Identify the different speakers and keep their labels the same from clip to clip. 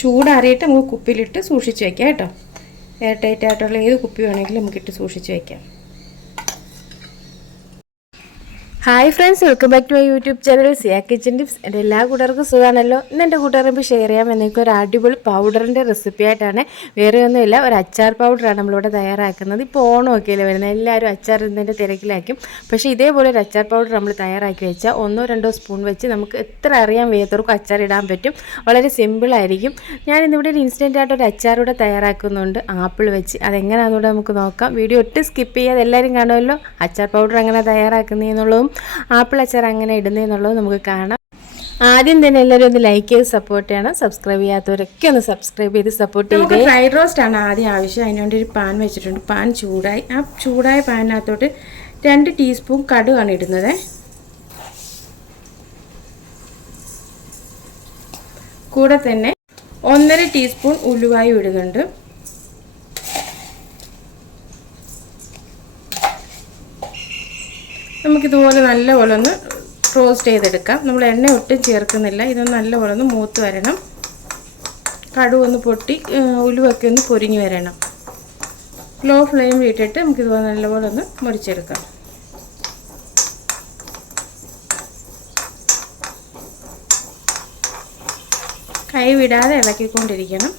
Speaker 1: ചൂടാറിയിട്ട് നമുക്ക് കുപ്പിയിലിട്ട് സൂക്ഷിച്ച് വയ്ക്കാം കേട്ടോ. എയർ ടൈറ്റ് ആയിട്ടുള്ള ഏത് കുപ്പി വേണമെങ്കിലും നമുക്കിട്ട് സൂക്ഷിച്ച് വയ്ക്കാം hi friends welcome back to my YouTube channel Siya kitchen tips എന്റെ എല്ലാ കൂട്ടുകാർക്കും സുഖമാണല്ലോ. ഇന്ന് എന്റെ കൂട്ടുകാർക്ക് ഷെയർ ചെയ്യാൻ എന്നൊക്കെ ഒരു അടിപൊളി പൗഡറിന്റെ റെസിപ്പി ആയിട്ടാണ്. വേറെ ഒന്നുമില്ല ഒരു അച്ചാർ പൗഡറാണ് നമ്മളിവിടെ തയ്യാറാക്കുന്നത്. ഇപ്പോൾ ഓണമൊക്കെയല്ലേ വരുന്നത് എല്ലാവരും അച്ചാർ ഇതിന്റെ തിരക്കിലാക്കും പക്ഷേ ഇതേപോലെ ഒരു അച്ചാർ പൗഡർ നമ്മൾ തയ്യാറാക്കി വെച്ചാൽ ഒന്നോ രണ്ടോ സ്പൂൺ വെച്ച് നമുക്ക് എത്ര അറിയാൻ വയ്യാത്തവർക്കും അച്ചാർ ഇടാൻ പറ്റും. വളരെ സിമ്പിളായിരിക്കും ഞാനിന്നിവിടെ ഒരു ഇൻസ്റ്റന്റ് ആയിട്ട് ഒരു അച്ചാർ കൂടെ തയ്യാറാക്കുന്നുണ്ട്. ആപ്പിൾ വെച്ച്. അതെങ്ങനെയാണെന്നൂടെ നമുക്ക് നോക്കാം. വീഡിയോ ഒട്ടും സ്കിപ്പ് ചെയ്യാതെ എല്ലാവരും കാണുമല്ലോ. അച്ചാർ പൗഡർ എങ്ങനെ തയ്യാറാക്കുന്നതെന്നുള്ളതും ആപ്പിൾ അച്ചാർ അങ്ങനെ ഇടുന്നതെന്നുള്ളത് നമുക്ക് കാണാം. ആദ്യം തന്നെ എല്ലാവരും ഒന്ന് ലൈക്ക് ചെയ്ത് സപ്പോർട്ട് ചെയ്യണം. സബ്സ്ക്രൈബ് ചെയ്യാത്തവരൊക്കെ ഒന്ന് സബ്സ്ക്രൈബ് ചെയ്ത് സപ്പോർട്ട് ചെയ്ത്. ഫ്രൈഡ് റോസ്റ്റ് ആണ് ആദ്യം ആവശ്യം. അതിനുവേണ്ടി ഒരു പാൻ വെച്ചിട്ടുണ്ട്. പാൻ ചൂടായി. ആ ചൂടായ പാനിനകത്തോട്ട് രണ്ട് ടീസ്പൂൺ കടുകാണ് ഇടുന്നത്. കൂടെ തന്നെ ഒന്നര ടീസ്പൂൺ ഉലുവായും ഇടുന്നുണ്ട്. നമുക്കിതുപോലെ നല്ലപോലെ ഒന്ന് റോസ്റ്റ് ചെയ്തെടുക്കാം. നമ്മൾ എണ്ണ ഒട്ടും ചേർക്കുന്നില്ല. ഇതൊന്ന് നല്ലപോലെ ഒന്ന് മൂത്ത് വരണം. കടുവ ഒന്ന് പൊട്ടി ഉലുവൊക്കെ ഒന്ന് പൊരിഞ്ഞ് വരണം. ലോ ഫ്ലെയിമിൽ ഇട്ടിട്ട് നമുക്കിതുപോലെ നല്ലപോലെ ഒന്ന് മുറിച്ചെടുക്കാം. കൈ വിടാതെ ഇളക്കിക്കൊണ്ടിരിക്കണം.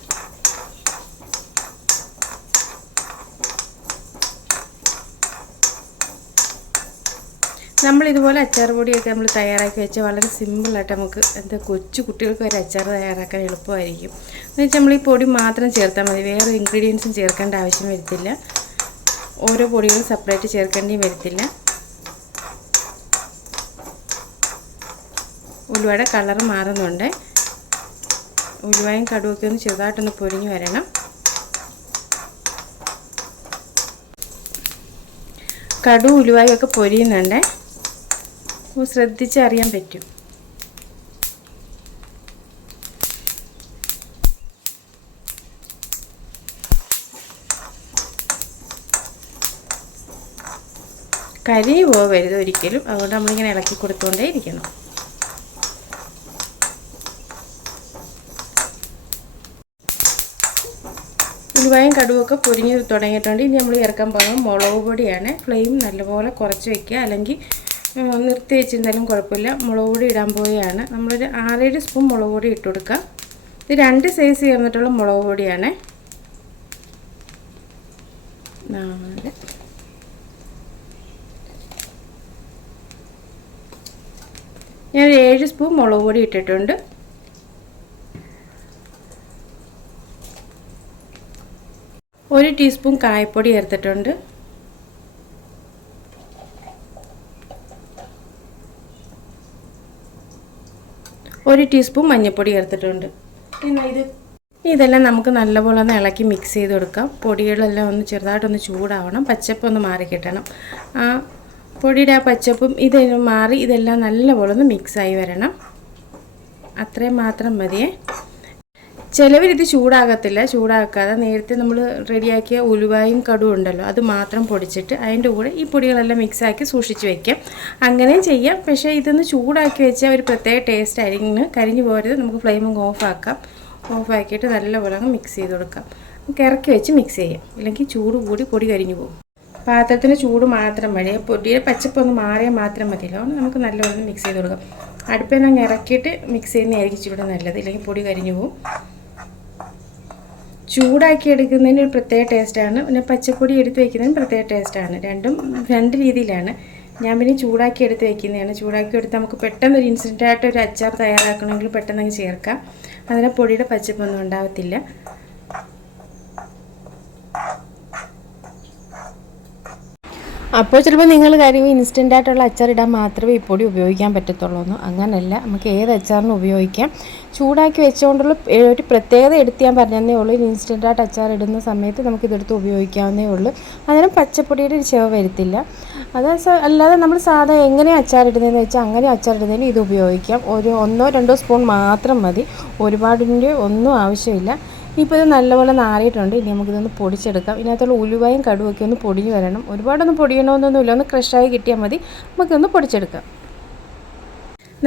Speaker 1: നമ്മൾ ഇതുപോലെ അച്ചാർ പൊടിയൊക്കെ നമ്മൾ തയ്യാറാക്കി വെച്ചാൽ വളരെ സിമ്പിളായിട്ട് നമുക്ക് എന്താ കൊച്ചു കുട്ടികൾക്ക് ഒരു അച്ചാർ തയ്യാറാക്കാൻ എളുപ്പമായിരിക്കും. എന്ന് വെച്ചാൽ നമ്മൾ ഈ പൊടി മാത്രം ചേർത്താൽ മതി. വേറെ ഇൻഗ്രീഡിയൻസും ചേർക്കേണ്ട ആവശ്യം വരത്തില്ല. ഓരോ പൊടികളും സെപ്പറേറ്റ് ചേർക്കേണ്ടിയും വരത്തില്ല. ഉലുവയുടെ കളർ മാറുന്നുണ്ട്. ഉലുവയും കടുവൊക്കെ ഒന്ന് ചെറുതായിട്ടൊന്ന് പൊരിഞ്ഞ് വരണം. കടു ഉലുവായൊക്കെ പൊരിയുന്നുണ്ട്. ശ്രദ്ധിച്ചറിയാൻ പറ്റും. കരി പോവരുത് ഒരിക്കലും. അതുകൊണ്ട് നമ്മളിങ്ങനെ ഇളക്കി കൊടുത്തുകൊണ്ടേ ഇരിക്കണം. ഉലുവായും കടുവൊക്കെ പൊരിഞ്ഞ് തുടങ്ങിയിട്ടുണ്ട്. ഇനി നമ്മൾ ചേർക്കാൻ പോകുന്നത് മുളക് പൊടിയാണ്. ഫ്ലെയിം നല്ലപോലെ കുറച്ച് വയ്ക്കുക അല്ലെങ്കിൽ നിർത്തി വെച്ചിരുന്നാലും കുഴപ്പമില്ല. മുളക് പൊടി ഇടാൻ പോവുകയാണ്. നമ്മളൊരു ആറേഴ് സ്പൂൺ മുളക് പൊടി ഇട്ട് കൊടുക്കുക ഇത് രണ്ട് സൈസ് ചേർന്നിട്ടുള്ള മുളക് പൊടിയാണ്. നാല്. ഞാൻ ഏഴ് സ്പൂൺ മുളക് പൊടി ഇട്ടിട്ടുണ്ട്. ഒരു ടീസ്പൂൺ കായപ്പൊടി ചേർത്തിട്ടുണ്ട്. ഒരു ടീസ്പൂൺ മഞ്ഞൾപ്പൊടി ചേർത്തിട്ടുണ്ട്. പിന്നെ ഇത്? ഇതെല്ലാം നമുക്ക് നല്ലപോലെ ഒന്ന് ഇളക്കി മിക്സ് ചെയ്ത് കൊടുക്കാം. പൊടികളെല്ലാം ഒന്ന് ചെറുതായിട്ടൊന്ന് ചൂടാവണം. പച്ചപ്പ് ഒന്ന് മാറി കിട്ടണം. ആ പൊടിയുടെ ആ പച്ചപ്പും ഇത് മാറി ഇതെല്ലാം നല്ലപോലെ ഒന്ന് മിക്സായി വരണം. അത്രയും മാത്രം മതിയേ. ചിലവരിത് ചൂടാകത്തില്ല. ചൂടാക്കാതെ നേരത്തെ നമ്മൾ റെഡിയാക്കിയ ഉലുവായും കടുവും ഉണ്ടല്ലോ അത് മാത്രം പൊടിച്ചിട്ട് അതിന്റെ കൂടെ ഈ പൊടികളെല്ലാം മിക്സാക്കി സൂക്ഷിച്ച് വെക്കാം. അങ്ങനെയും ചെയ്യാം. പക്ഷേ ഇതൊന്ന് ചൂടാക്കി വെച്ചാൽ ഒരു പ്രത്യേക ടേസ്റ്റ് ആയിരിക്കും. കരിഞ്ഞു പോരുത്. നമുക്ക് ഫ്ലെയിം ഓഫ് ആക്കാം. ഓഫ് ആക്കിയിട്ട് നല്ലപോലെ അങ്ങ് മിക്സ് ചെയ്ത് കൊടുക്കാം. നമുക്ക് ഇറക്കി വെച്ച് മിക്സ് ചെയ്യാം. ഇല്ലെങ്കിൽ ചൂട് കൂടി പൊടി കരിഞ്ഞു പോകും. പാത്രത്തിന് ചൂട് മാത്രം മതി. പൊടിയുടെ പച്ചപ്പൊന്ന് മാറിയാൽ മാത്രം മതിയല്ലോ. നമുക്ക് നല്ലപോലെ മിക്സ് ചെയ്ത് കൊടുക്കാം. അടുപ്പിൽ നിന്ന് ഇറക്കിയിട്ട് മിക്സ് ചെയ്യുന്നതായിരിക്കും ഇവിടെ നല്ലത്. ഇല്ലെങ്കിൽ പൊടി കരിഞ്ഞു പോകും. ചൂടാക്കി എടുക്കുന്നതിന് ഒരു പ്രത്യേക ടേസ്റ്റാണ് പിന്നെ പച്ചപ്പൊടി എടുത്ത് വയ്ക്കുന്നതിന് പ്രത്യേക ടേസ്റ്റാണ് രണ്ടും രണ്ട് രീതിയിലാണ്. ഞാൻ പിന്നെ ചൂടാക്കി എടുത്ത് വയ്ക്കുന്നതാണ് ചൂടാക്കി എടുത്ത് നമുക്ക് പെട്ടെന്ന് ഒരു ഇൻസ്റ്റന്റായിട്ട് ഒരു അച്ചാർ തയ്യാറാക്കണമെങ്കിൽ പെട്ടെന്ന് അങ്ങ് ചേർക്കാം. അതിന് പൊടിയുടെ പച്ചപ്പൊന്നും ഉണ്ടാവത്തില്ല. അപ്പോൾ ചിലപ്പോൾ നിങ്ങൾ കാര്യം ഇൻസ്റ്റന്റ് ആയിട്ടുള്ള അച്ചാർ ഇടാൻ മാത്രമേ പൊടി ഉപയോഗിക്കാൻ പറ്റത്തുള്ളൂ എന്ന്. അങ്ങനെയല്ല നമുക്ക് ഏത് അച്ചാറിനും ഉപയോഗിക്കാം. ചൂടാക്കി വെച്ചുകൊണ്ടുള്ള ഒരു പ്രത്യേകത എടുത്ത് ഞാൻ പറഞ്ഞതേ ഉള്ളൂ. ഇൻസ്റ്റന്റ് ആയിട്ട് അച്ചാർ ഇടുന്ന സമയത്ത് നമുക്ക് ഇതെടുത്ത് ഉപയോഗിക്കാവുന്നേ ഉള്ളൂ. അന്നേരം പച്ചപ്പൊടിയുടെ ഒരു ചെവ് വരുത്തില്ല. അത് അല്ലാതെ നമ്മൾ സാധാ എങ്ങനെ അച്ചാർ ഇടുന്നതെന്ന് വെച്ചാൽ അങ്ങനെ അച്ചാർ ഇടുന്നതിന് ഇത് ഉപയോഗിക്കാം. ഒരു ഒന്നോ രണ്ടോ സ്പൂൺ മാത്രം മതി. ഒരുപാടിന്റെ ഒന്നും ആവശ്യമില്ല. ഇപ്പോൾ ഇത് നല്ലപോലെ നാറിയിട്ടുണ്ട്. ഇനി നമുക്കിതൊന്ന് പൊടിച്ചെടുക്കാം. ഇതിനകത്തുള്ള ഉലുവയും കടുവൊക്കെ ഒന്ന് പൊടിഞ്ഞ് വരണം. ഒരുപാടൊന്നും പൊടിയണമെന്നൊന്നുമില്ല ഒന്ന് ക്രഷായി കിട്ടിയാൽ മതി. നമുക്കൊന്ന് പൊടിച്ചെടുക്കാം.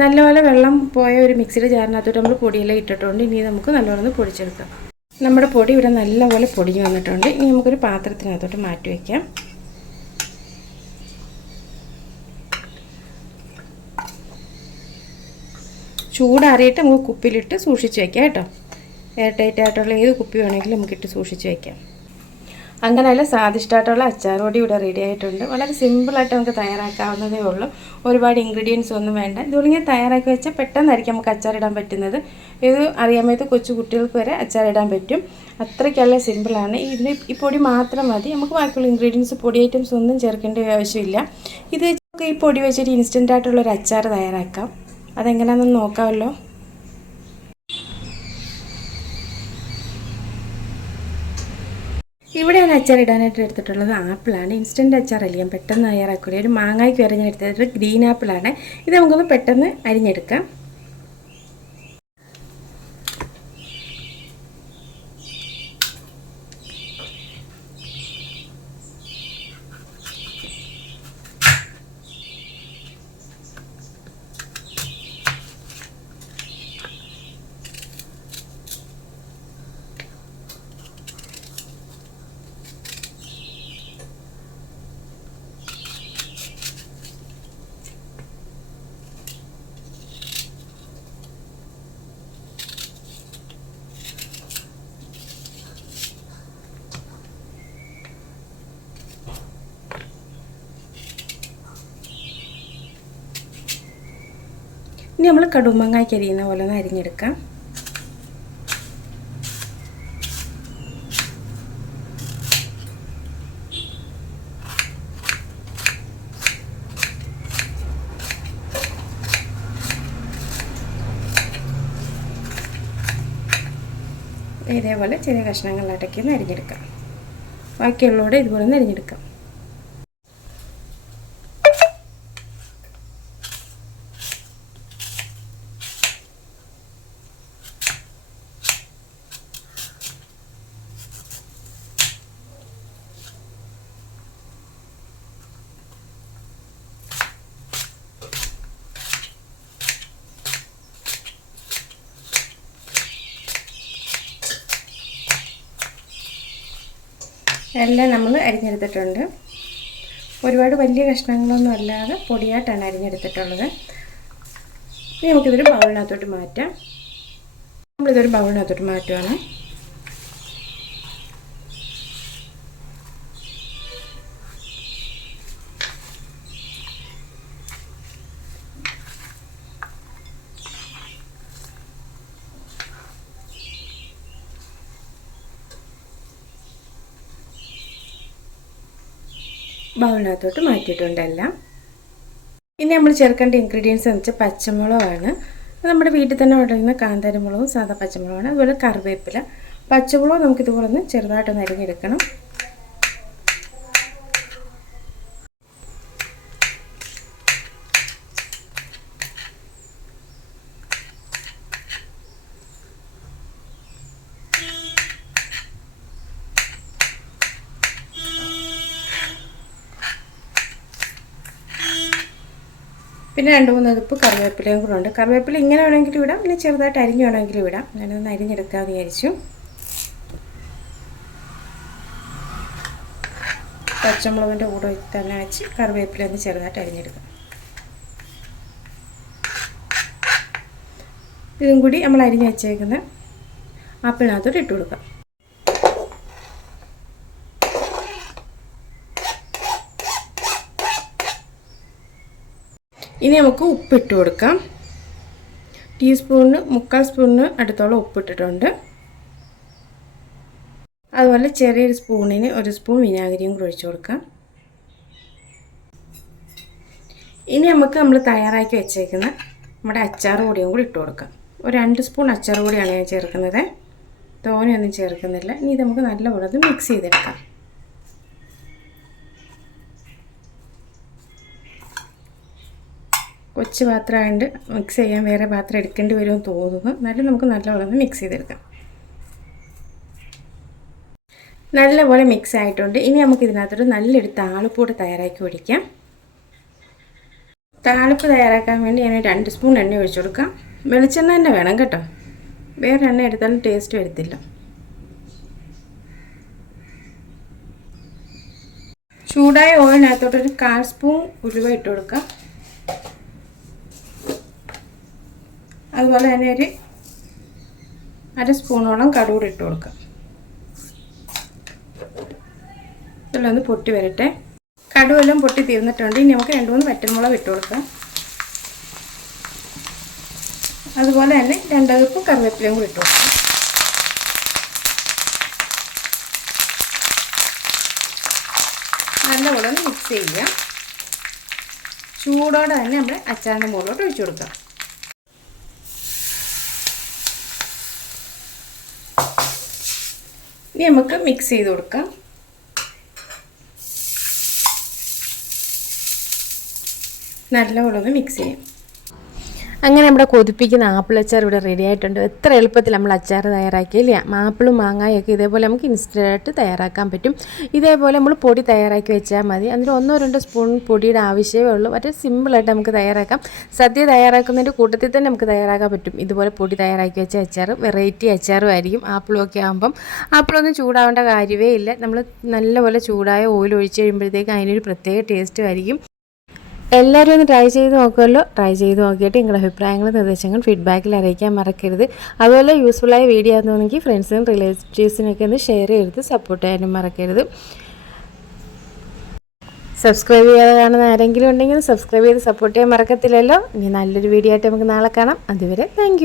Speaker 1: നല്ലപോലെ വെള്ളം പോയ ഒരു മിക്സിയുടെ ജാറിനകത്തോട്ട് നമ്മൾ പൊടിയെല്ലാം ഇട്ടിട്ടുണ്ട്. ഇനി നമുക്ക് നല്ലപോലെ ഒന്ന് പൊടിച്ചെടുക്കാം. നമ്മുടെ പൊടി ഇവിടെ നല്ലപോലെ പൊടിഞ്ഞു വന്നിട്ടുണ്ട്. ഇനി നമുക്കൊരു പാത്രത്തിനകത്തോട്ട് മാറ്റി വയ്ക്കാം ചൂടാറിയിട്ട് നമുക്ക് കുപ്പിയിലിട്ട് സൂക്ഷിച്ച് വയ്ക്കാം കേട്ടോ. എയർ ടൈറ്റ് ആയിട്ടുള്ള ഏത് കുപ്പി വേണമെങ്കിലും നമുക്കിട്ട് സൂക്ഷിച്ച് വയ്ക്കാം അങ്ങനെ നല്ല സ്വാദിഷ്ടമായിട്ടുള്ള അച്ചാറോടി ഇവിടെ റെഡി ആയിട്ടുണ്ട്. വളരെ സിമ്പിളായിട്ട് നമുക്ക് തയ്യാറാക്കാവുന്നതേ ഉള്ളൂ. ഒരുപാട് ഇൻഗ്രീഡിയൻസ് ഒന്നും വേണ്ട. ഇതുപോലെ തയ്യാറാക്കി വെച്ചാൽ പെട്ടെന്നായിരിക്കും നമുക്ക് അച്ചാറിടാൻ പറ്റുന്നത്. ഇത് അറിയാൻ മേത്ത് കൊച്ചു കുട്ടികൾക്ക് വരെ അച്ചാറിടാൻ പറ്റും. അത്രയ്ക്കല്ല സിമ്പിളാണ് ഇതിന് ഈ പൊടി മാത്രം മതി. നമുക്ക് ബാക്കിയുള്ള ഇൻഗ്രീഡിയൻസ് പൊടി ഐറ്റംസ് ഒന്നും ചേർക്കേണ്ട ആവശ്യമില്ല. ഇത് നമുക്ക് ഈ പൊടി വെച്ചിട്ട് ഇൻസ്റ്റന്റ് ആയിട്ടുള്ളൊരു അച്ചാർ തയ്യാറാക്കാം. അതെങ്ങനെയാണെന്ന് നോക്കാമല്ലോ. ഇവിടെ ഞാൻ അച്ചാർ ഇടാനായിട്ട് എടുത്തിട്ടുള്ളത്. ആപ്പിളാണ്. ഇൻസ്റ്റന്റ് അച്ചാർ ഞാൻ പെട്ടെന്ന് തയ്യാറാക്കൂല ഒരു മാങ്ങായ്ക്ക് വരെ ഞാൻ എടുത്തിട്ടുള്ളത് ഗ്രീൻ ആപ്പിളാണ്. ഇത് നമുക്കൊന്ന് പെട്ടെന്ന് അരിഞ്ഞെടുക്കാം. ഇനി നമ്മൾ കടുമ്പങ്ങായ്ക്ക് അരിയുന്ന പോലെ ഒന്ന് അരിഞ്ഞെടുക്കാം. ഇതേപോലെ ചെറിയ കഷ്ണങ്ങളിലാട്ടൊക്കെ ഒന്ന് അരിഞ്ഞെടുക്കാം. ബാക്കിയുള്ളവടെ ഇതുപോലെ ഒന്ന് അരിഞ്ഞെടുക്കാം. എല്ലാം നമ്മൾ അരിഞ്ഞെടുത്തിട്ടുണ്ട്. ഒരുപാട് വലിയ കഷ്ണങ്ങളൊന്നും അല്ലാതെ പൊടിയായിട്ടാണ് അരിഞ്ഞെടുത്തിട്ടുള്ളത്. ഇനി നമുക്കിതൊരു ബൗളിനകത്തോട്ട് മാറ്റാം. നമ്മളിതൊരു ബൗളിനകത്തോട്ട് മാറ്റുവാണ്. ബൗളിനകത്തോട്ട് മാറ്റിയിട്ടുണ്ട് എല്ലാം ഇനി നമ്മൾ ചേർക്കേണ്ട ഇൻഗ്രീഡിയൻസ് എന്ന് വെച്ചാൽ പച്ചമുളകാണ്. നമ്മുടെ വീട്ടിൽ തന്നെ വളരുന്ന കാന്താരമുളകും സാധാ പച്ചമുളകാണ് അതുപോലെ കറിവേപ്പില. പച്ചമുളക് നമുക്കിതുപോലെ ഒന്ന് ചെറുതായിട്ടൊന്ന് അരിഞ്ഞെടുക്കണം. പിന്നെ രണ്ട് മൂന്ന് ഉപ്പ് കറിവേപ്പിലയും കൂടെ ഉണ്ട്. കറിവേപ്പില ഇങ്ങനെ വേണമെങ്കിലും ഇടാം. പിന്നെ ചെറുതായിട്ട് അരിഞ്ഞ് വേണമെങ്കിലും ഇടാം. ഞാനൊന്ന് അരിഞ്ഞെടുക്കാമെന്ന് വിചാരിച്ചു. പച്ചമുളകിന്റെ കൂടെ തന്നെ വെച്ച് കറിവേപ്പില ഒന്ന് ചെറുതായിട്ട് അരിഞ്ഞെടുക്കാം. ഇതും കൂടി നമ്മൾ അരിഞ്ഞ് വെച്ചേക്കുന്ന ആപ്പിളിനകത്തോട്ട് ഇട്ട് കൊടുക്കാം. ഇനി നമുക്ക് ഉപ്പിട്ട് കൊടുക്കാം. ടീസ്പൂണിന് മുക്കാൽ സ്പൂണിന് അടുത്തോളം ഉപ്പിട്ടിട്ടുണ്ട്. അതുപോലെ ചെറിയൊരു സ്പൂണിന് ഒരു സ്പൂൺ വിനാഗിരിയും കൂടി ഒഴിച്ചു കൊടുക്കാം. ഇനി നമുക്ക് നമ്മൾ തയ്യാറാക്കി വെച്ചേക്കുന്ന നമ്മുടെ അച്ചാർ പൊടിയും കൂടി ഇട്ട് കൊടുക്കാം. ഒരു രണ്ട് സ്പൂൺ അച്ചാർ പൊടിയാണ് ഞാൻ ചേർക്കുന്നത്. തോനെയൊന്നും ചേർക്കുന്നില്ല. ഇനി ഇത് നമുക്ക് നല്ലപോലെ മിക്സ് ചെയ്തെടുക്കാം. കൊച്ചു പാത്രമായതുകൊണ്ട് മിക്സ് ചെയ്യാൻ വേറെ പാത്രം എടുക്കേണ്ടി വരുമെന്ന് തോന്നുന്നു. എന്നാലും നമുക്ക് നല്ലപോലെ മിക്സ് ചെയ്തെടുക്കാം. നല്ലപോലെ മിക്സ് ആയിട്ടുണ്ട്. ഇനി നമുക്ക് ഇതിനകത്തൊരു നല്ലൊരു താളിപ്പൂട് തയ്യാറാക്കി ഒഴിക്കാം. താളിപ്പ് തയ്യാറാക്കാൻ വേണ്ടി ഞാൻ രണ്ട് സ്പൂൺ എണ്ണ ഒഴിച്ചു കൊടുക്കാം. വെളിച്ചെണ്ണ തന്നെ വേണം കേട്ടോ. വേറെ എണ്ണ എടുത്താലും ടേസ്റ്റ് വരത്തില്ല. ചൂടായ ഓയിലിനകത്തോട്ടൊരു കാൽ സ്പൂൺ ഉലുവ ഇട്ട് കൊടുക്കാം. അതുപോലെ തന്നെ ഒരു അര സ്പൂണോളം കടുകൂടി ഇട്ട് കൊടുക്കാം ഇതെല്ലാം പൊട്ടി വരട്ടെ. കടുവെല്ലാം പൊട്ടി തീർന്നിട്ടുണ്ട്. ഇനി നമുക്ക് രണ്ട് മൂന്ന് വറ്റൽമുളക് ഇട്ട് കൊടുക്കാം. അതുപോലെ തന്നെ രണ്ടകപ്പ് കറിവേപ്പിലയും കൂടി ഇട്ട് കൊടുക്കാം. നല്ലപോലെ ഒന്ന് മിക്സ് ചെയ്യുക. ചൂടോടെ തന്നെ നമ്മൾ അച്ചാറിന്റെ മുകളിലോട്ട് ഒഴിച്ചു കൊടുക്കാം ഇനി നമുക്ക് മിക്സ് ചെയ്ത് കൊടുക്കാം. ഒന്ന് മിക്സ് ചെയ്യാം.
Speaker 2: അങ്ങനെ നമ്മുടെ കൊതിപ്പിക്കുന്ന ആപ്പിൾ അച്ചാർ ഇവിടെ റെഡി ആയിട്ടുണ്ട്. എത്ര എളുപ്പത്തിൽ നമ്മൾ അച്ചാർ തയ്യാറാക്കിയില്ല മാപ്പിളും മാങ്ങായൊക്കെ ഇതേപോലെ നമുക്ക് ഇൻസ്റ്റന്റായിട്ട് തയ്യാറാക്കാൻ പറ്റും. ഇതേപോലെ നമ്മൾ പൊടി തയ്യാറാക്കി വെച്ചാൽ മതി. അതിൽ ഒന്നോ രണ്ടോ സ്പൂൺ പൊടിയുടെ ആവശ്യമേ ഉള്ളൂ. മറ്റേ സിമ്പിളായിട്ട് നമുക്ക് തയ്യാറാക്കാം. സദ്യ തയ്യാറാക്കുന്നതിന്റെ കൂട്ടത്തിൽ തന്നെ നമുക്ക് തയ്യാറാക്കാൻ പറ്റും. ഇതുപോലെ പൊടി തയ്യാറാക്കി വെച്ച അച്ചാർ വെറൈറ്റി അച്ചാറും ആയിരിക്കും ആപ്പിളും ഒക്കെ ആകുമ്പം ആപ്പിളൊന്നും ചൂടാവേണ്ട കാര്യമേ ഇല്ല. നമ്മൾ നല്ലപോലെ ചൂടായ ഓയിൽ ഒഴിച്ച് കഴിയുമ്പോഴത്തേക്ക് അതിനൊരു പ്രത്യേക ടേസ്റ്റും ആയിരിക്കും. എല്ലാവരും ഒന്ന് ട്രൈ ചെയ്ത് നോക്കുമല്ലോ. ട്രൈ ചെയ്ത് നോക്കിയിട്ട് നിങ്ങളുടെ അഭിപ്രായങ്ങൾ നിർദ്ദേശങ്ങൾ ഫീഡ്ബാക്കിൽ അറിയിക്കാൻ മറക്കരുത്. അതുപോലെ യൂസ്ഫുള്ളായ വീഡിയോ ആണെന്നുണ്ടെങ്കിൽ ഫ്രണ്ട്സിനും റിലേറ്റീവ്സിനൊക്കെ ഒന്ന് ഷെയർ ചെയ്ത് സപ്പോർട്ട് ചെയ്യാനും മറക്കരുത്. സബ്സ്ക്രൈബ് ചെയ്യാതെ കാണുന്ന ആരെങ്കിലും ഉണ്ടെങ്കിൽ സബ്സ്ക്രൈബ് ചെയ്ത് സപ്പോർട്ട് ചെയ്യാൻ മറക്കത്തില്ലല്ലോ. ഇനി നല്ലൊരു വീഡിയോ ആയിട്ട് നമുക്ക് നാളെ കാണാം. അതുവരെ താങ്ക്